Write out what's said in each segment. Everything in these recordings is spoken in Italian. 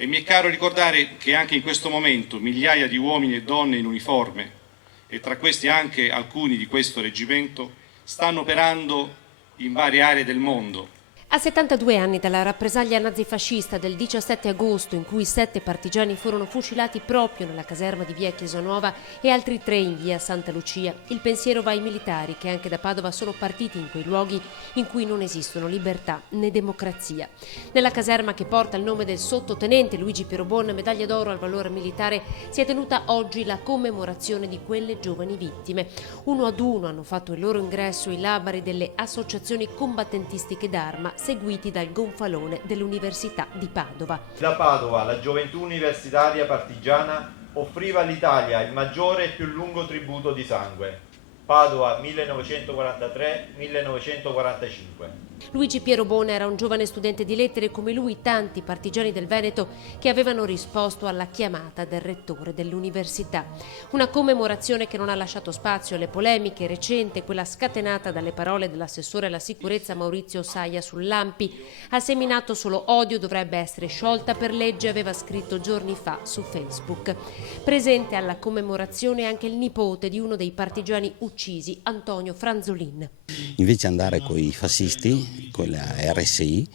E mi è caro ricordare che anche in questo momento migliaia di uomini e donne in uniforme, e tra questi anche alcuni di questo reggimento, stanno operando in varie aree del mondo. A 72 anni dalla rappresaglia nazifascista del 17 agosto, in cui 7 partigiani furono fucilati proprio nella caserma di via Chiesanuova e altri 3 in via Santa Lucia, il pensiero va ai militari che anche da Padova sono partiti in quei luoghi in cui non esistono libertà né democrazia. Nella caserma che porta il nome del sottotenente Luigi Pierobon, medaglia d'oro al valore militare, si è tenuta oggi la commemorazione di quelle giovani vittime. Uno ad uno hanno fatto il loro ingresso i labari delle associazioni combattentistiche d'arma, seguiti dal gonfalone dell'Università di Padova. Da Padova la gioventù universitaria partigiana offriva all'Italia il maggiore e più lungo tributo di sangue. Padova 1943-1945. Luigi Pierobon era un giovane studente di lettere, come lui tanti partigiani del Veneto che avevano risposto alla chiamata del rettore dell'università. Una commemorazione che non ha lasciato spazio alle polemiche recente, quella scatenata dalle parole dell'assessore alla sicurezza Maurizio Saia sull'Ampi. Ha seminato solo odio, dovrebbe essere sciolta per legge, aveva scritto giorni fa su Facebook. Presente alla commemorazione anche il nipote di uno dei partigiani uccisi, Antonio Franzolin. Invece andare con i fascisti, con la RSI,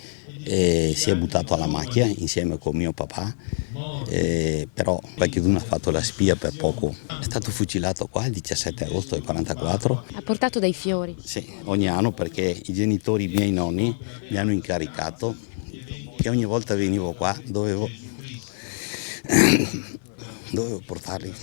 si è buttato alla macchia insieme con mio papà, però qualcuno ha fatto la spia per poco. È stato fucilato qua il 17 agosto del 1944. Ha portato dei fiori? Sì, ogni anno, perché i genitori, i miei nonni, mi hanno incaricato che ogni volta venivo qua dovevo portarli.